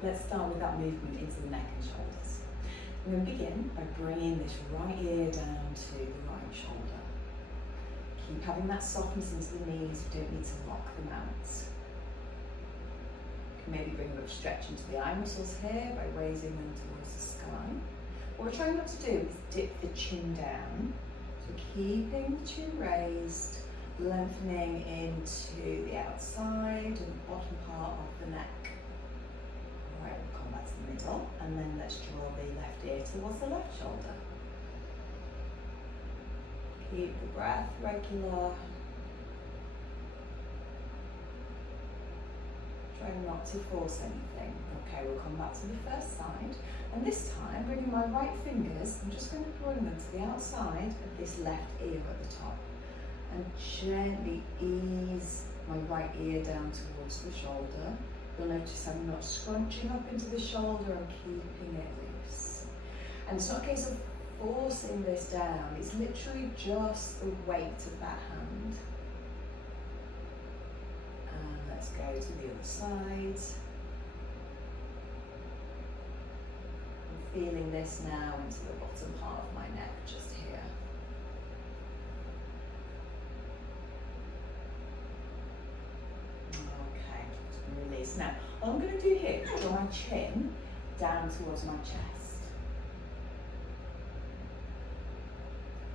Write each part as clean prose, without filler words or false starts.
Let's start with that movement into the neck and shoulders. I'm going to begin by bringing this right ear down to the right shoulder. Keep having that softness into the knees, you don't need to lock them out. You can maybe bring a bit of stretch into the eye muscles here by raising them towards the sky. What we're trying not to do is dip the chin down. So keeping the chin raised, lengthening into the outside and bottom part of the neck. Alright, we'll come back to the middle and then let's draw the left ear towards the left shoulder. Keep the breath regular. Try not to force anything. Okay, we'll come back to the first side. And this time, bringing my right fingers, I'm just going to bring them to the outside of this left ear at the top. And gently ease my right ear down towards the shoulder. You'll notice I'm not scrunching up into the shoulder, I'm keeping it loose. And it's not a case of forcing this down, it's literally just the weight of that hand. And let's go to the other side. I'm feeling this now into the bottom part of my neck, just here. Okay, just release. Now, what I'm going to do here is draw my chin down towards my chest.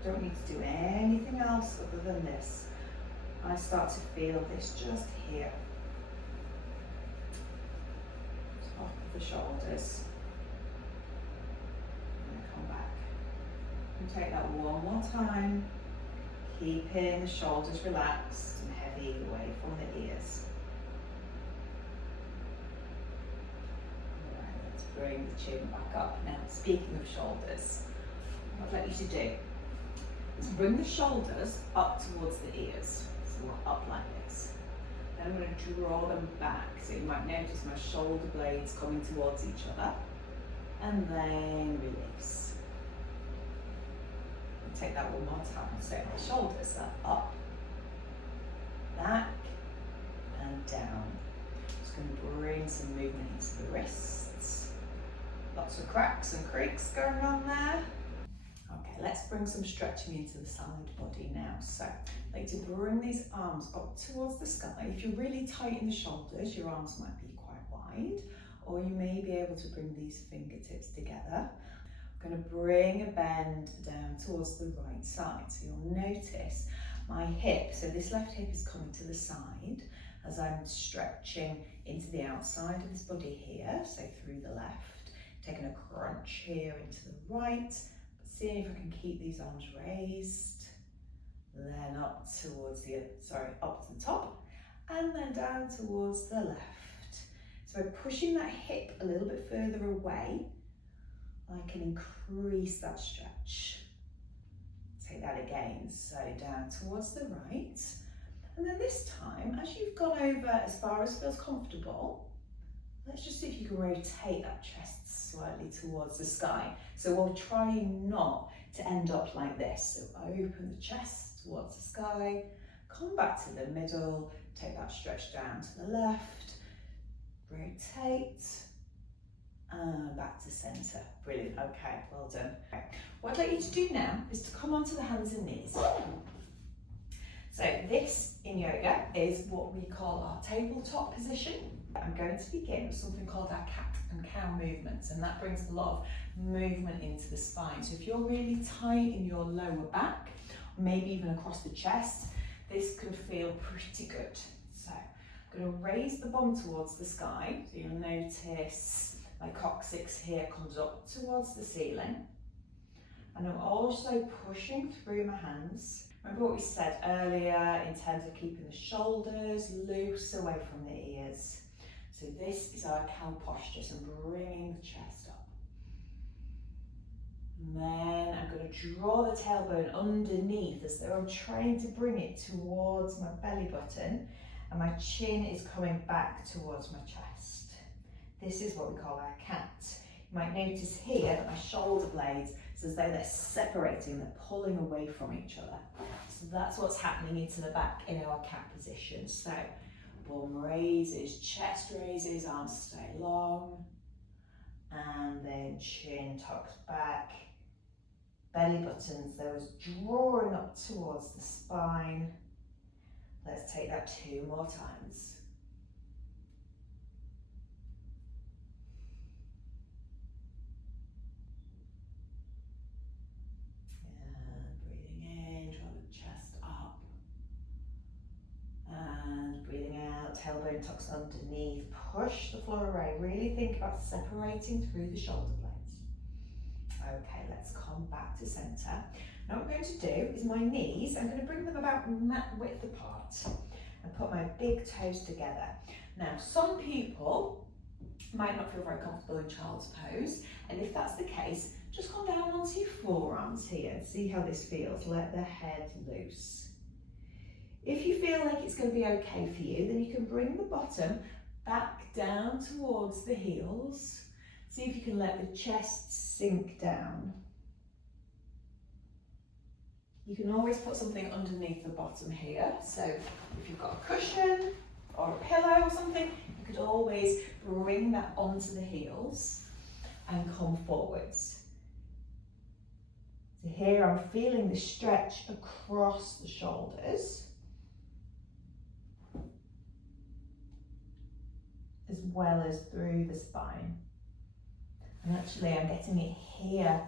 Don't need to do anything else other than this. I start to feel this just here. Top of the shoulders. And come back. And take that one more time. Keeping the shoulders relaxed and heavy away from the ears. Alright, let's bring the chin back up. Now, speaking of shoulders, what I'd like you to do is bring the shoulders up towards the ears. So we're up like this. Then I'm going to draw them back. So you might notice my shoulder blades coming towards each other. And then release. And take that one more time. So my shoulders are up, back, and down. Just going to bring some movement into the wrists. Lots of cracks and creaks going on there. Okay, let's bring some stretching into the side body now. So, I'd like to bring these arms up towards the sky. If you're really tight in the shoulders, your arms might be quite wide, or you may be able to bring these fingertips together. I'm going to bring a bend down towards the right side. So you'll notice my hip, so this left hip is coming to the side as I'm stretching into the outside of this body here, so through the left, taking a crunch here into the right. Seeing if I can keep these arms raised, then up towards the, up to the top, and then down towards the left. So pushing that hip a little bit further away, I can increase that stretch. Take that again, so down towards the right. And then this time, as you've gone over as far as feels comfortable, let's just see if you can rotate that chest slightly towards the sky. So we'll try not to end up like this. So open the chest towards the sky, come back to the middle, take that stretch down to the left, rotate, and back to center. Brilliant, okay, well done. Okay. What I'd like you to do now is to come onto the hands and knees. So this in yoga is what we call our tabletop position. I'm going to begin with something called our cat and cow movements, and that brings a lot of movement into the spine. So if you're really tight in your lower back, maybe even across the chest, this can feel pretty good. So I'm going to raise the bum towards the sky. So you'll notice my coccyx here comes up towards the ceiling. And I'm also pushing through my hands. Remember what we said earlier in terms of keeping the shoulders loose away from the ears. So this is our cow posture, so I'm bringing the chest up. And then I'm going to draw the tailbone underneath as though I'm trying to bring it towards my belly button, and my chin is coming back towards my chest. This is what we call our cat. You might notice here that my shoulder blades, it's as though they're separating, they're pulling away from each other. So that's what's happening into the back in our cat position. So bum raises, chest raises, arms stay long. And then chin tucked back, belly buttons, those drawing up towards the spine. Let's take that 2 more times. And breathing in, draw the chest up. And breathing out, tailbone tucks underneath, push the floor away. Really think about separating through the shoulder blades. Okay, let's come back to center. Now what I'm going to do is my knees, I'm going to bring them about mat width apart and put my big toes together. Now some people might not feel very comfortable in child's pose, and if that's the case, just come down onto your forearms here and see how this feels. Let the head loose. If you feel like it's going to be okay for you, then you can bring the bottom back down towards the heels. See if you can let the chest sink down. You can always put something underneath the bottom here. So if you've got a cushion or a pillow or something, you could always bring that onto the heels and come forwards. So here I'm feeling the stretch across the shoulders, as well as through the spine. And actually I'm getting it here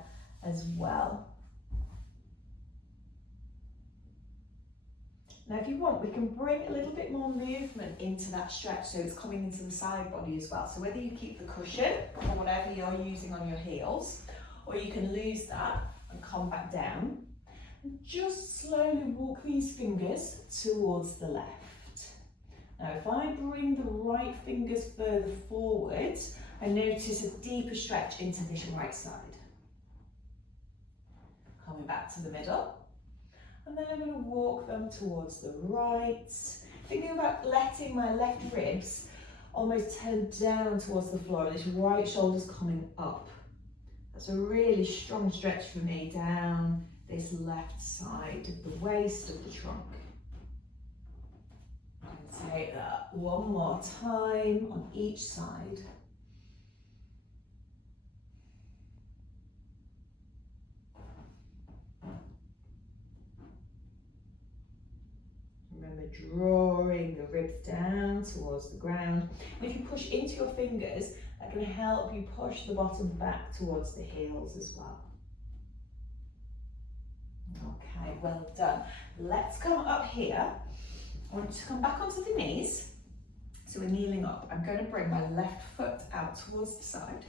as well. Now if you want, we can bring a little bit more movement into that stretch so it's coming into the side body as well. So whether you keep the cushion or whatever you're using on your heels, or you can lose that and come back down. And just slowly walk these fingers towards the left. Now if I bring the right fingers further forward, I notice a deeper stretch into this right side. Coming back to the middle. And then I'm going to walk them towards the right. Thinking about letting my left ribs almost turn down towards the floor. This right shoulder's coming up. That's a really strong stretch for me down this left side of the waist of the trunk. And take that one more time on each side. Remember drawing the ribs down towards the ground. And if you push into your fingers, that can help you push the bottom back towards the heels as well. Okay, well done. Let's come up here. I want you to come back onto the knees. So we're kneeling up. I'm going to bring my left foot out towards the side.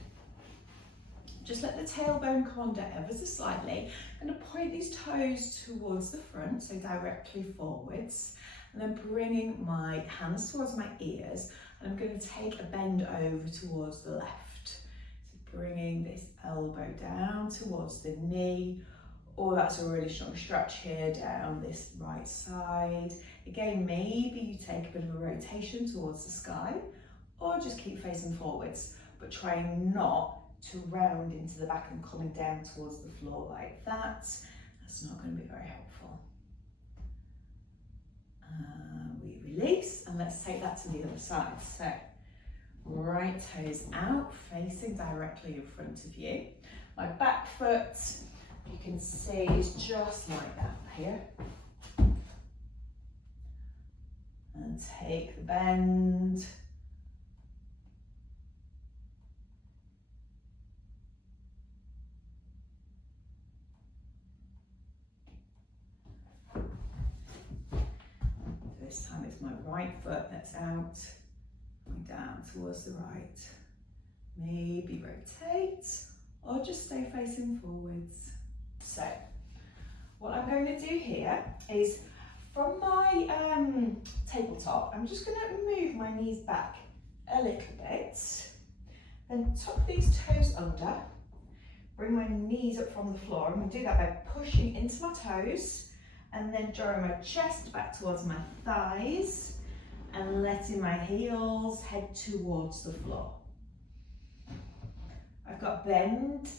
Just let the tailbone come under ever so slightly. I'm going to point these toes towards the front, so directly forwards. And then bringing my hands towards my ears. And I'm going to take a bend over towards the left. So bringing this elbow down towards the knee. Oh, that's a really strong stretch here down this right side. Again, maybe you take a bit of a rotation towards the sky, or just keep facing forwards, but trying not to round into the back and coming down towards the floor like that. That's not going to be very helpful. We release, and let's take that to the other side. So, right toes out, facing directly in front of you. My back foot, you can see, is just like that here. And take the bend. This time it's my right foot that's out, going down towards the right. Maybe rotate, or just stay facing forwards. So, what I'm going to do here is, from my tabletop, I'm just going to move my knees back a little bit, then tuck these toes under, bring my knees up from the floor. I'm going to do that by pushing into my toes, and then drawing my chest back towards my thighs, and letting my heels head towards the floor. I've got bent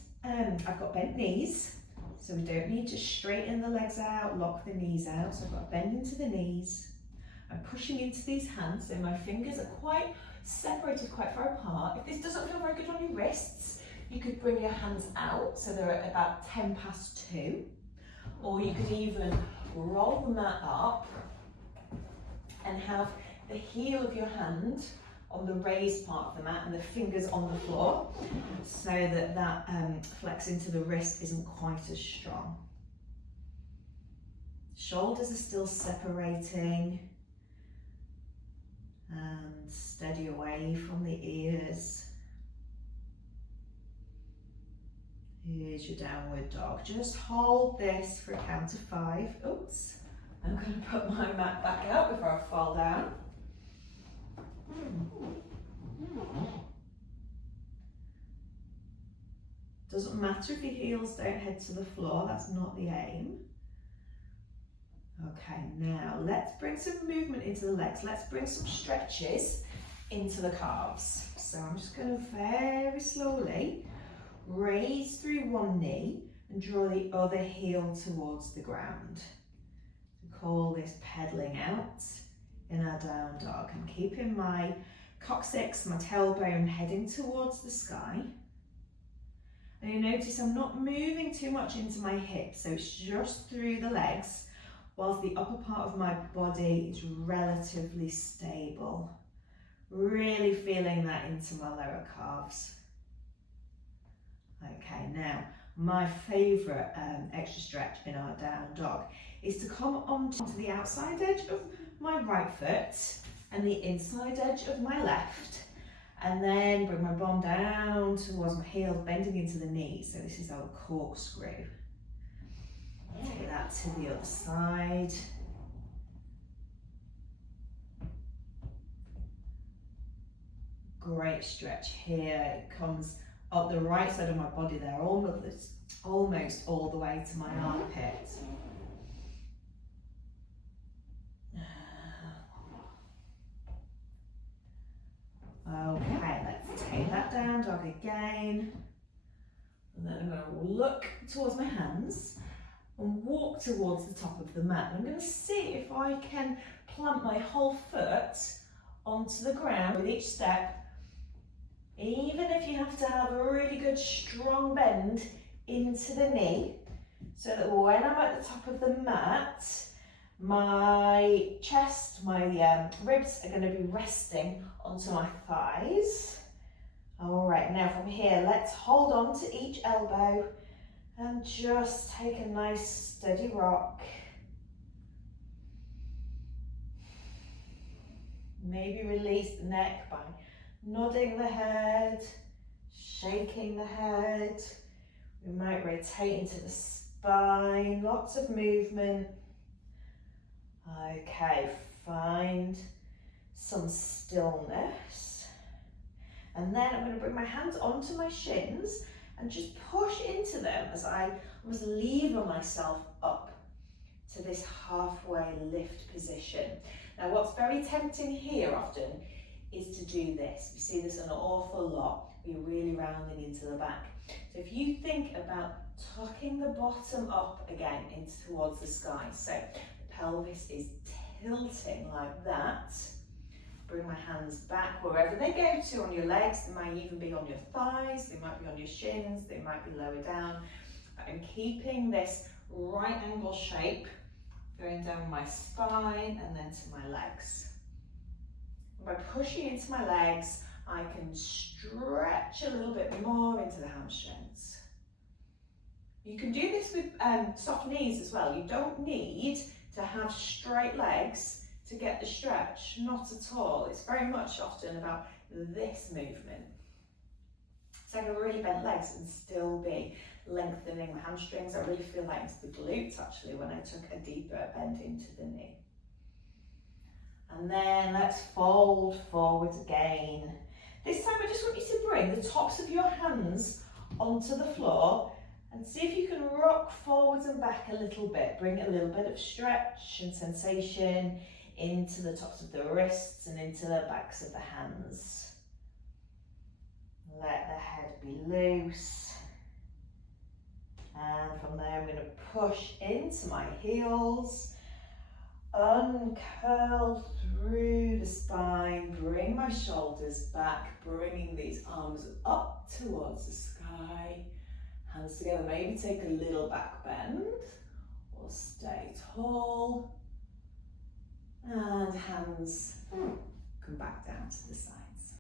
knees, so we don't need to straighten the legs out, lock the knees out. So I've got bend into the knees. I'm pushing into these hands, so my fingers are quite separated, quite far apart. If this doesn't feel very good on your wrists, You could bring your hands out so they're at about 10 past 2, or you could even roll the mat up and have the heel of your hand on the raised part of the mat and the fingers on the floor, so that that flex into the wrist isn't quite as strong. Shoulders are still separating and steady away from the ears. Here's your downward dog. Just hold this for a count of 5. Oops. I'm going to put my mat back out before I fall down. Doesn't matter if your heels don't head to the floor, that's not the aim. Okay, now let's bring some movement into the legs. Let's bring some stretches into the calves. So I'm just going to very slowly raise through one knee and draw the other heel towards the ground. We call this pedaling out in our down dog. I'm keeping my coccyx, my tailbone heading towards the sky. And you notice I'm not moving too much into my hips, so it's just through the legs, whilst the upper part of my body is relatively stable. Really feeling that into my lower calves. Okay, now my favourite extra stretch in our down dog is to come onto the outside edge of my right foot and the inside edge of my left, and then bring my bum down towards my heel, bending into the knees. So this is our corkscrew. Take that to the other side. Great stretch here. It comes up the right side of my body there, almost all the way to my armpit. Okay, let's take that down dog again. And then I'm going to look towards my hands and walk towards the top of the mat. I'm going to see if I can plant my whole foot onto the ground with each step, even if you have to have a really good strong bend into the knee, so that when I'm at the top of the mat, my chest, my ribs are going to be resting onto my thighs. All right, now from here, let's hold on to each elbow and just take a nice steady rock. Maybe release the neck by nodding the head, shaking the head. We might rotate into the spine, lots of movement. Okay, find some stillness. And then I'm going to bring my hands onto my shins and just push into them as I almost lever myself up to this halfway lift position. Now what's very tempting here often is to do this. We see this an awful lot. We're really rounding into the back. So if you think about tucking the bottom up again into towards the sky, so the pelvis is tilting like that. Bring my hands back wherever they go to on your legs. They might even be on your thighs, they might be on your shins, they might be lower down. I'm keeping this right angle shape going down my spine and then to my legs. By pushing into my legs, I can stretch a little bit more into the hamstrings. You can do this with soft knees as well. You don't need to have straight legs to get the stretch, not at all. It's very much often about this movement. So I can really bend legs and still be lengthening my hamstrings. I really feel that into the glutes actually when I took a deeper bend into the knee. And then let's fold forwards again. This time I just want you to bring the tops of your hands onto the floor and see if you can rock forwards and back a little bit. Bring a little bit of stretch and sensation into the tops of the wrists and into the backs of the hands. Let the head be loose. And from there I'm going to push into my heels, uncurl through the spine, bring my shoulders back, bringing these arms up towards the sky. try. Hands together, maybe take a little back bend or stay tall. And hands come back down to the side.